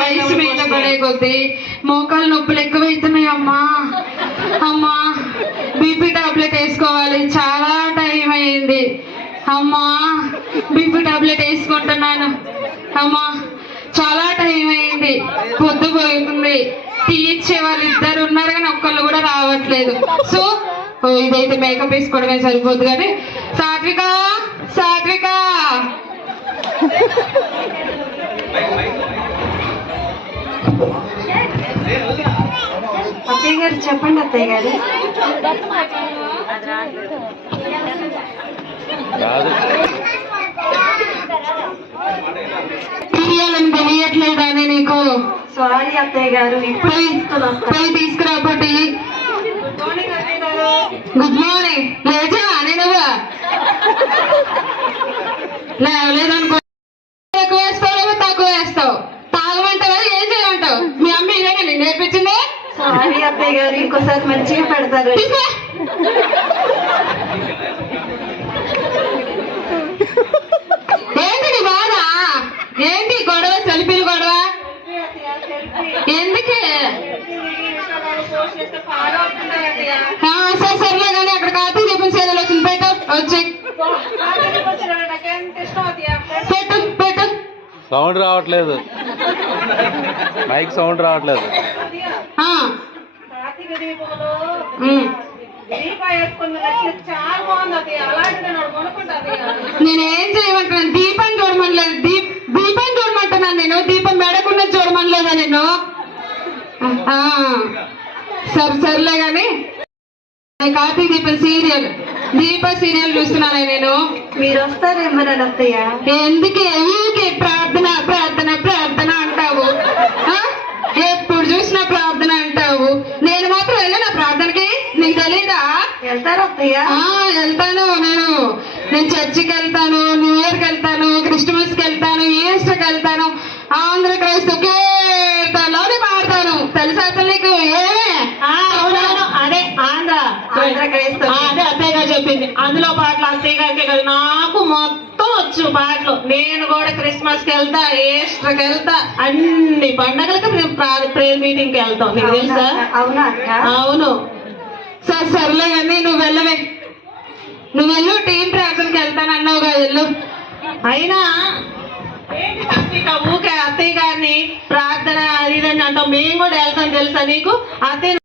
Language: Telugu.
వయసు మీద పడే కొద్దీ మోకాలు నొప్పులు ఎక్కువైతున్నాయి అమ్మా. అమ్మా బీపీ టాబ్లెట్ వేసుకోవాలి, చాలా టైం అయింది అమ్మా. బీపీ టాబ్లెట్ వేసుకుంటున్నాను అమ్మా, చాలా టైం అయింది, పొద్దు పోతుంది. టీ ఇచ్చే వాళ్ళు ఇద్దరు ఉన్నారు కానీ ఒక్కళ్ళు కూడా రావట్లేదు. సో ఇదైతే మేకప్ వేసుకోవడమే సరిపోదు. కానీ సాత్విక సాత్విక అత్తయ్య గారు చెప్పండి. అత్తయ్య గారు తీయాలని తెలియట్లేదానే నీకు? సారీ అత్తయ్య గారు, పోయి తీసుకురాబట్టి. Good morning. లేచా అని నువ్వు లేదనుకో, ఎక్కువ వేస్తావు లేదా తక్కువ వేస్తావు, తాగమంటావా ఏం చేయమంటావు? మీ అమ్మ ఇదేనా నేను నేర్పించింది? సారీ అత్తయ్య గారు, ఇంకోసారి మంచిగా పెడతారు. ఏంటి నీ బాధ? ఏంటి గొడవ? సెల్ఫీలు గొడవ ఎందుకే? సర్లే కానీ అక్కడ కార్తీక దీపం సేవలు వచ్చింది, పెట్టు వచ్చి పెట్టు పెట్టు. సౌండ్ రావట్లేదు, మైక్ సౌండ్ రావట్లేదు. నేనేం చేయమంటున్నాను? దీపం చూడమనలేదు, దీపం చూడమంటున్నాను నేను. దీపం మెడకుండా చూడమనలేదా నేను? సర్లే కానీ కార్తీక దీపం సీరియల్, దీప సీరియల్ చూస్తున్నానే నేను. మీరు వస్తారేమోనని అత్తయ్య. ఎందుకే ఊరికే ప్రార్థన ప్రార్థన ప్రార్థన అంటావు? ఎప్పుడు చూసినా ప్రార్థన అంటావు. నేను మాత్రం వెళ్ళనా ప్రార్థనకి? నీకు తెలీదా? వెళ్తారు అత్తయ్య? వెళ్తాను. నేను చర్చికి వెళ్తాను, న్యూ ఇయర్కి వెళ్తాను, క్రిస్మస్కి వెళ్తాను, ఈస్టర్కి వెళ్తాను, ఆంధ్ర క్రైస్తవ కీర్తనలోనే పాడతాను. తెలుసా అసలు నీకు? అవునవును, అదే ఆంధ్ర క్రైస్తవ. అదే అత్తయ్య గారు చెప్పింది. అందులో పాటలు అత్తయ్య గారికి కదా, నాకు మొత్తం వచ్చు పాటలు. నేను కూడా క్రిస్మస్ కి వెళ్తా, ఈస్టర్కి వెళ్తా, అన్ని పండగలకి మేము ప్రేయర్ మీటింగ్ కి వెళ్తాం. నీకు తెలుసా? అవునా? అవును. సర్లే కానీ నువ్వు వెళ్ళవే, నువ్వు వెళ్ళు. టీం ప్రార్థనకి వెళ్తాను అన్నావు కదా, వెళ్ళు. అయినా ఊకే అత్తయ్య గారిని ప్రార్థన అది ఇదని అంటావు. మేము కూడా వెళ్తాం తెలుసా నీకు? అత్తయ్య